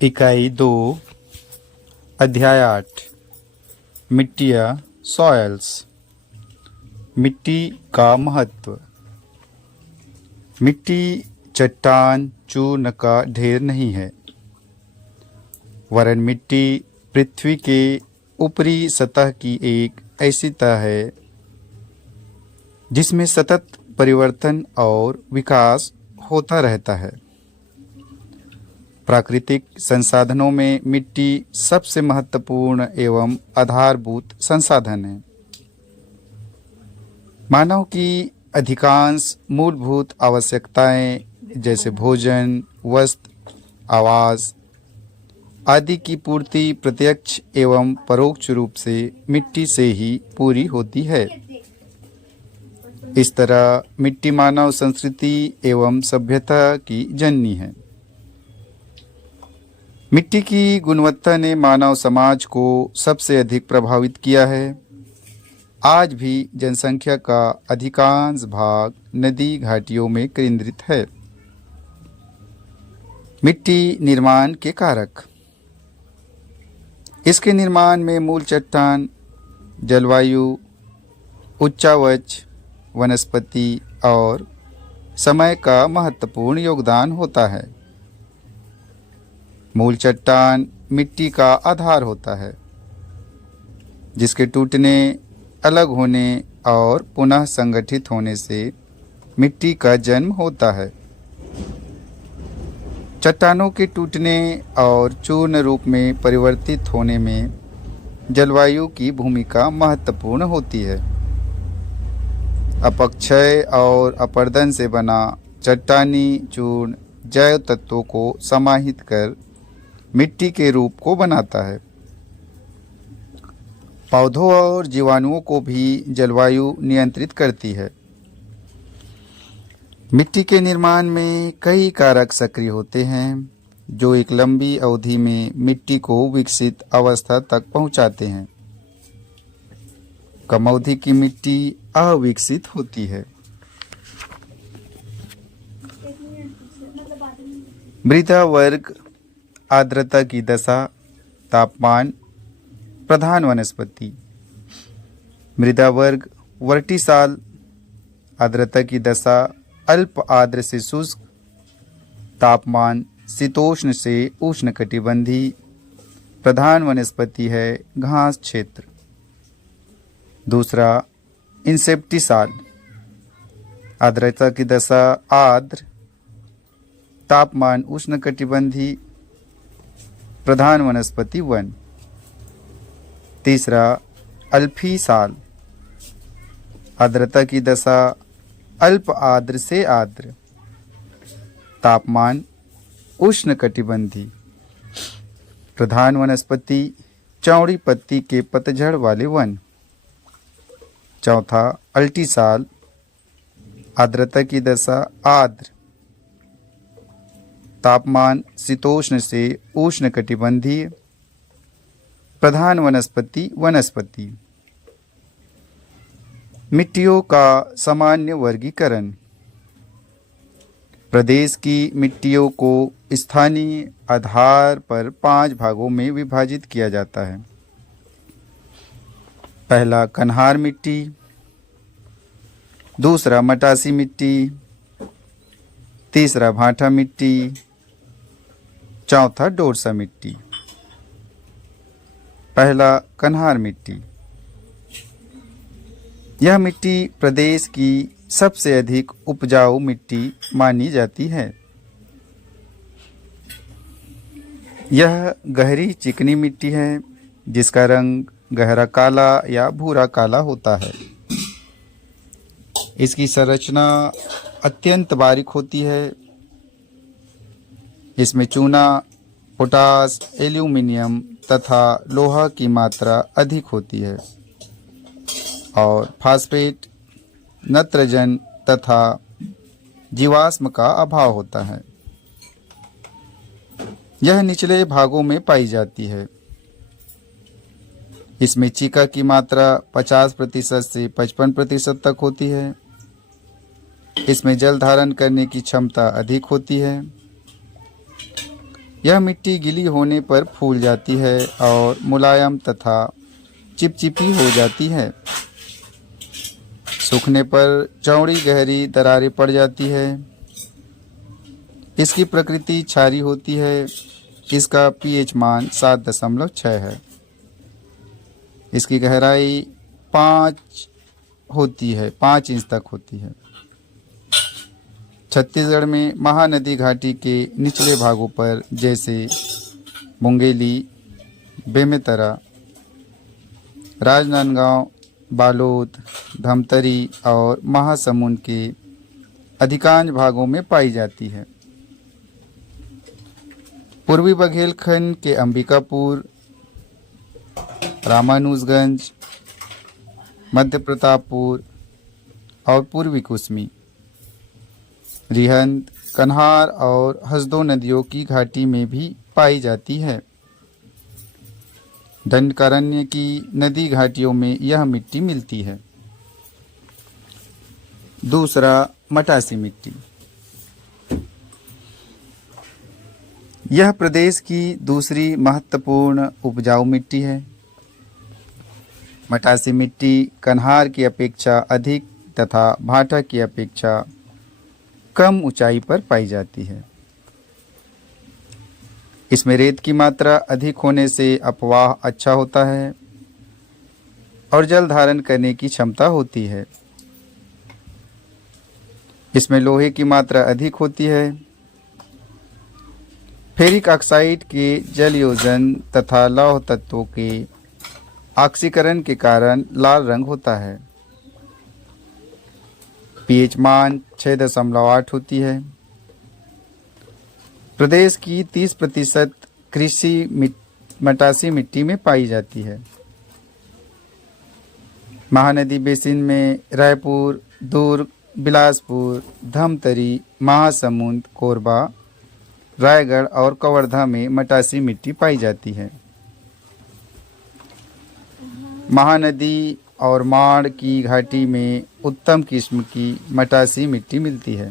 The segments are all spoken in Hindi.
इकाई 2 अध्याय 8 मिट्टियाँ सॉयल्स। मिट्टी का महत्व। मिट्टी चट्टान चूर्ण का ढेर नहीं है, वरन मिट्टी पृथ्वी के ऊपरी सतह की एक ऐसी तह है जिसमें सतत परिवर्तन और विकास होता रहता है। प्राकृतिक संसाधनों में मिट्टी सबसे महत्वपूर्ण एवं आधारभूत संसाधन है। मानव की अधिकांश मूलभूत आवश्यकताएं जैसे भोजन, वस्त्र, आवास आदि की पूर्ति प्रत्यक्ष एवं परोक्ष रूप से मिट्टी से ही पूरी होती है। इस तरह मिट्टी मानव संस्कृति एवं सभ्यता की जननी है। मिट्टी की गुणवत्ता ने मानव समाज को सबसे अधिक प्रभावित किया है। आज भी जनसंख्या का अधिकांश भाग नदी घाटियों में केंद्रित है। मिट्टी निर्माण के कारक। इसके निर्माण में मूल चट्टान, जलवायु, उच्चावच, वनस्पति और समय का महत्वपूर्ण योगदान होता है। मूल चट्टान मिट्टी का आधार होता है, जिसके टूटने, अलग होने और पुनः संगठित होने से मिट्टी का जन्म होता है। चट्टानों के टूटने और चूर्ण रूप में परिवर्तित होने में जलवायु की भूमिका महत्वपूर्ण होती है। अपक्षय और अपर्दन से बना चट्टानी चूर्ण जैव तत्वों को समाहित कर मिट्टी के रूप को बनाता है। पौधों और जीवाणुओं को भी जलवायु नियंत्रित करती है। मिट्टी के निर्माण में कई कारक सक्रिय होते हैं, जो एक लंबी अवधि में मिट्टी को विकसित अवस्था तक पहुंचाते हैं। कम अवधि की मिट्टी अविकसित होती है। मृदा वर्ग, आर्द्रता की दशा, तापमान, प्रधान वनस्पति। मृदा वर्ग वर्टिसाल, आर्द्रता की दशा अल्प आर्द्र से शुष्क, तापमान शीतोष्ण से उष्णकटिबंधीय, प्रधान वनस्पति है घास क्षेत्र। दूसरा इंसेप्टिसाल, आर्द्रता की दशा आर्द्र, तापमान उष्णकटिबंधीय, प्रधान वनस्पति वन। तीसरा अल्फी साल, आर्द्रता की दशा अल्प आर्द्र से आर्द्र, तापमान उष्णकटिबंधीय, प्रधान वनस्पति चौड़ी पत्ती के पतझड़ वाले वन। चौथा अल्टीसाल, आर्द्रता की दशा आर्द्र, तापमान शीतोष्ण से उष्णकटिबंधीय, प्रधान वनस्पति वनस्पति। मिट्टियों का सामान्य वर्गीकरण। प्रदेश की मिट्टियों को स्थानीय आधार पर 5 भागों में विभाजित किया जाता है। पहला कन्हार मिट्टी, दूसरा मटासी मिट्टी, तीसरा भाटा मिट्टी, चौथा डोरसा मिट्टी। पहला कन्हार मिट्टी। यह मिट्टी प्रदेश की सबसे अधिक उपजाऊ मिट्टी मानी जाती है। यह गहरी चिकनी मिट्टी है, जिसका रंग गहरा काला या भूरा काला होता है। इसकी संरचना अत्यंत बारीक होती है। इसमें चूना, पोटास, एल्यूमिनियम तथा लोहा की मात्रा अधिक होती है और फास्फेट, नत्रजन तथा जीवाश्म का अभाव होता है। यह निचले भागों में पाई जाती है। इसमें चीका की मात्रा 50% से 55% तक होती है। इसमें जल धारण करने की क्षमता अधिक होती है। यह मिट्टी गीली होने पर फूल जाती है और मुलायम तथा चिपचिपी हो जाती है। सूखने पर चौड़ी गहरी दरारें पड़ जाती है। इसकी प्रकृति क्षारीय होती है। इसका पीएच मान 7.6 है। इसकी गहराई 5 होती है, 5 इंच तक होती है। छत्तीसगढ़ में महानदी घाटी के निचले भागों पर जैसे मुंगेली, बेमेतरा, राजनांदगांव, बालोद, धमतरी और महासमुंद के अधिकांश भागों में पाई जाती है। पूर्वी बघेलखंड के अंबिकापुर, रामानुजगंज, मध्य प्रतापपुर और पूर्वी कुसमी, रिहंद, कन्हार और हसदो नदियों की घाटी में भी पाई जाती है। दंडकारण्य की नदी घाटियों में यह मिट्टी मिलती है। दूसरा, मटासी मिट्टी। यह प्रदेश की दूसरी महत्वपूर्ण उपजाऊ मिट्टी है। मटासी मिट्टी कन्हार की अपेक्षा अधिक तथा भाटा की अपेक्षा कम ऊंचाई पर पाई जाती है। इसमें रेत की मात्रा अधिक होने से अपवाह अच्छा होता है और जल धारण करने की क्षमता होती है। इसमें लोहे की मात्रा अधिक होती है। फेरिक ऑक्साइड के जल योजन तथा लौह तत्वों के ऑक्सीकरण के कारण लाल रंग होता है। पीएच मान 6.8 होती है। प्रदेश की 30% कृषि मटासी मिट्टी में पाई जाती है। महानदी बेसिन में रायपुर, दुर्ग, बिलासपुर, धमतरी, महासमुंद, कोरबा, रायगढ़ और कवर्धा में मटासी मिट्टी पाई जाती है। महानदी और माड़ की घाटी में उत्तम किस्म की मटासी मिट्टी मिलती है।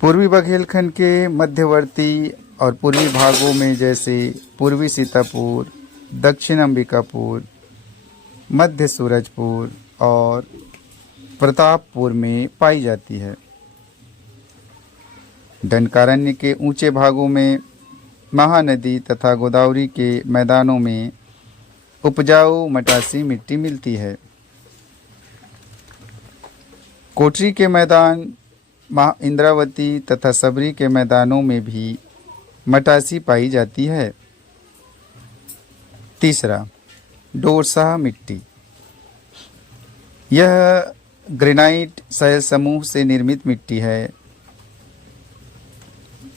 पूर्वी बघेलखंड के मध्यवर्ती और पूर्वी भागों में जैसे पूर्वी सीतापुर, दक्षिण अंबिकापुर, मध्य सूरजपुर और प्रतापपुर में पाई जाती है। दंडकारण्य के ऊंचे भागों में महानदी तथा गोदावरी के मैदानों में उपजाऊ मटासी मिट्टी मिलती है। कोटरी के मैदान, इंद्रावती तथा सबरी के मैदानों में भी मटासी पाई जाती है। तीसरा, डोरसा मिट्टी। यह ग्रेनाइट शैल समूह से निर्मित मिट्टी है।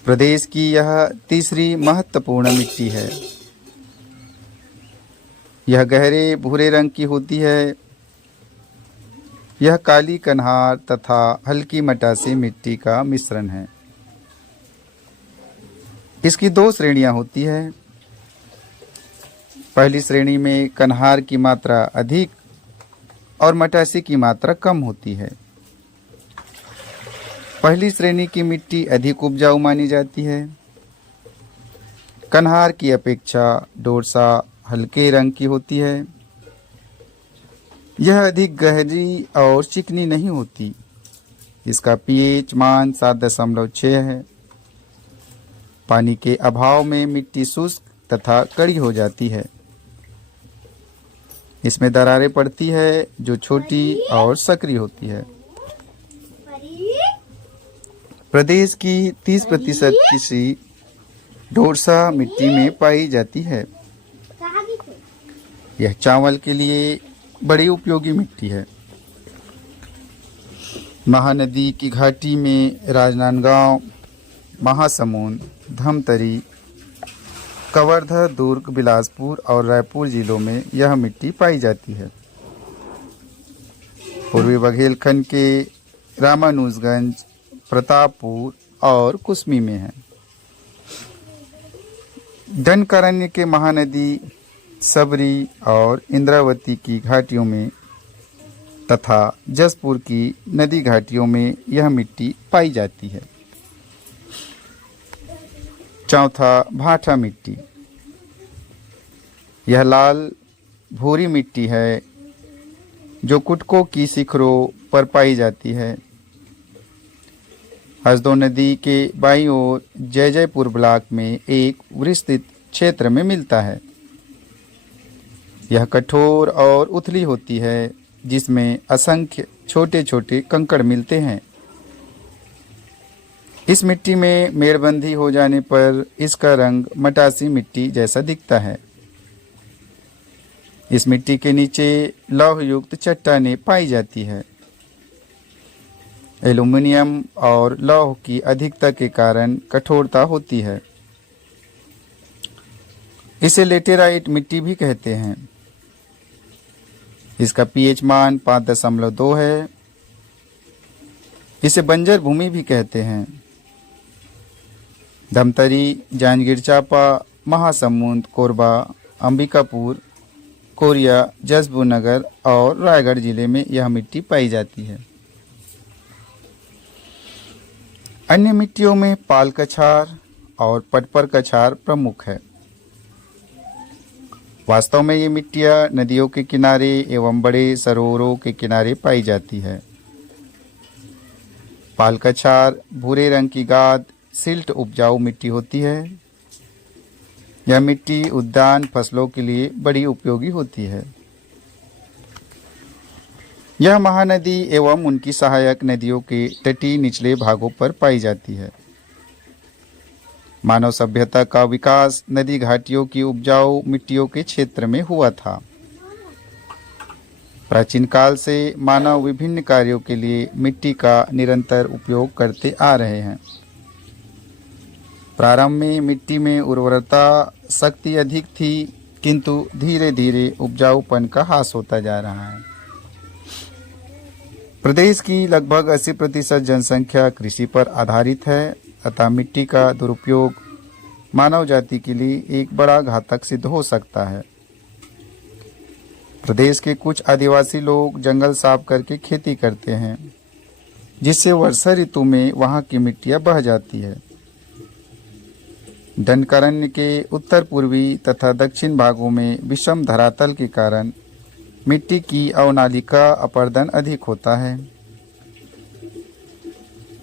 प्रदेश की यह तीसरी महत्वपूर्ण मिट्टी है। यह गहरे भूरे रंग की होती है। यह काली कन्हार तथा हल्की मटासी मिट्टी का मिश्रण है। इसकी 2 श्रेणियां होती है। पहली श्रेणी में कन्हार की मात्रा अधिक और मटासी की मात्रा कम होती है। पहली श्रेणी की मिट्टी अधिक उपजाऊ मानी जाती है। कन्हार की अपेक्षा डोरसा हल्के रंग की होती है। यह अधिक गहरी और चिकनी नहीं होती। इसका पीएच मान 7.6 है। पानी के अभाव में मिट्टी शुष्क तथा कड़ी हो जाती है। इसमें दरारें पड़ती है जो छोटी और सक्रिय होती है। प्रदेश की 30% कृषि डोरसा मिट्टी में पाई जाती है। यह चावल के लिए बड़ी उपयोगी मिट्टी है। महानदी की घाटी में राजनांदगांव, महासमुंद, धमतरी, कवर्धा, दुर्ग, बिलासपुर और रायपुर जिलों में यह मिट्टी पाई जाती है। पूर्वी बघेलखंड के रामानुजगंज, प्रतापपुर और कुसमी में है। दंडकारण्य के महानदी, सबरी और इंद्रावती की घाटियों में तथा जसपुर की नदी घाटियों में यह मिट्टी पाई जाती है। चौथा, भाटा मिट्टी। यह लाल भूरी मिट्टी है जो कुटको की शिखरों पर पाई जाती है। हसदो नदी के बाईं ओर जयजयपुर ब्लॉक में एक विस्तृत क्षेत्र में मिलता है। यह कठोर और उथली होती है जिसमें असंख्य छोटे छोटे कंकड़ मिलते हैं। इस मिट्टी में मेड़बंदी हो जाने पर इसका रंग मटासी मिट्टी जैसा दिखता है। इस मिट्टी के नीचे लौह युक्त चट्टानें पाई जाती है। एल्यूमिनियम और लौह की अधिकता के कारण कठोरता होती है। इसे लेटेराइट मिट्टी भी कहते हैं। इसका पीएच मान 5.2 है। इसे बंजर भूमि भी कहते हैं। धमतरी, जांजगीर चांपा, महासमुंद, कोरबा, अंबिकापुर, कोरिया, जसबू नगर और रायगढ़ जिले में यह मिट्टी पाई जाती है। अन्य मिट्टियों में पाल कछार और पटपर कछार प्रमुख है। वास्तव में ये मिट्टियाँ नदियों के किनारे एवं बड़े सरोवरों के किनारे पाई जाती है। पाल कछार भूरे रंग की गाद सिल्ट उपजाऊ मिट्टी होती है। यह मिट्टी उद्यान फसलों के लिए बड़ी उपयोगी होती है। यह महानदी एवं उनकी सहायक नदियों के तटीय निचले भागों पर पाई जाती है। मानव सभ्यता का विकास नदी घाटियों की उपजाऊ मिट्टियों के क्षेत्र में हुआ था। प्राचीन काल से मानव विभिन्न कार्यों के लिए मिट्टी का निरंतर उपयोग करते आ रहे हैं। प्रारंभ में मिट्टी में उर्वरता शक्ति अधिक थी, किंतु धीरे धीरे उपजाऊपन का ह्रास होता जा रहा है। प्रदेश की लगभग 80% जनसंख्या कृषि पर आधारित है, अतः मिट्टी का दुरुपयोग मानव जाति के लिए एक बड़ा घातक सिद्ध हो सकता है। प्रदेश के कुछ आदिवासी लोग जंगल साफ करके खेती करते हैं, जिससे वर्षा ऋतु में वहां की मिट्टियां बह जाती है। दंडकारण्य के उत्तर पूर्वी तथा दक्षिण भागों में विषम धरातल के कारण मिट्टी की अवनालिका अपरदन अधिक होता है।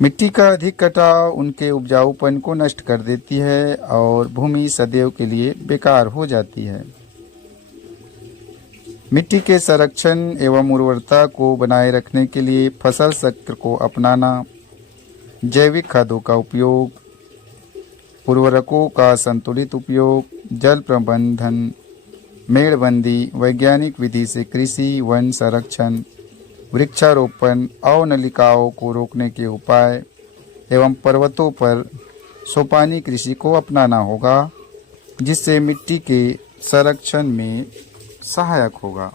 मिट्टी का अधिक कटाव उनके उपजाऊपन को नष्ट कर देती है और भूमि सदैव के लिए बेकार हो जाती है। मिट्टी के संरक्षण एवं उर्वरता को बनाए रखने के लिए फसल चक्र को अपनाना, जैविक खादों का उपयोग, उर्वरकों का संतुलित उपयोग, जल प्रबंधन, मेड़बंदी, वैज्ञानिक विधि से कृषि, वन संरक्षण, वृक्षारोपण, अवनलिकाओं को रोकने के उपाय एवं पर्वतों पर सोपानी कृषि को अपनाना होगा, जिससे मिट्टी के संरक्षण में सहायक होगा।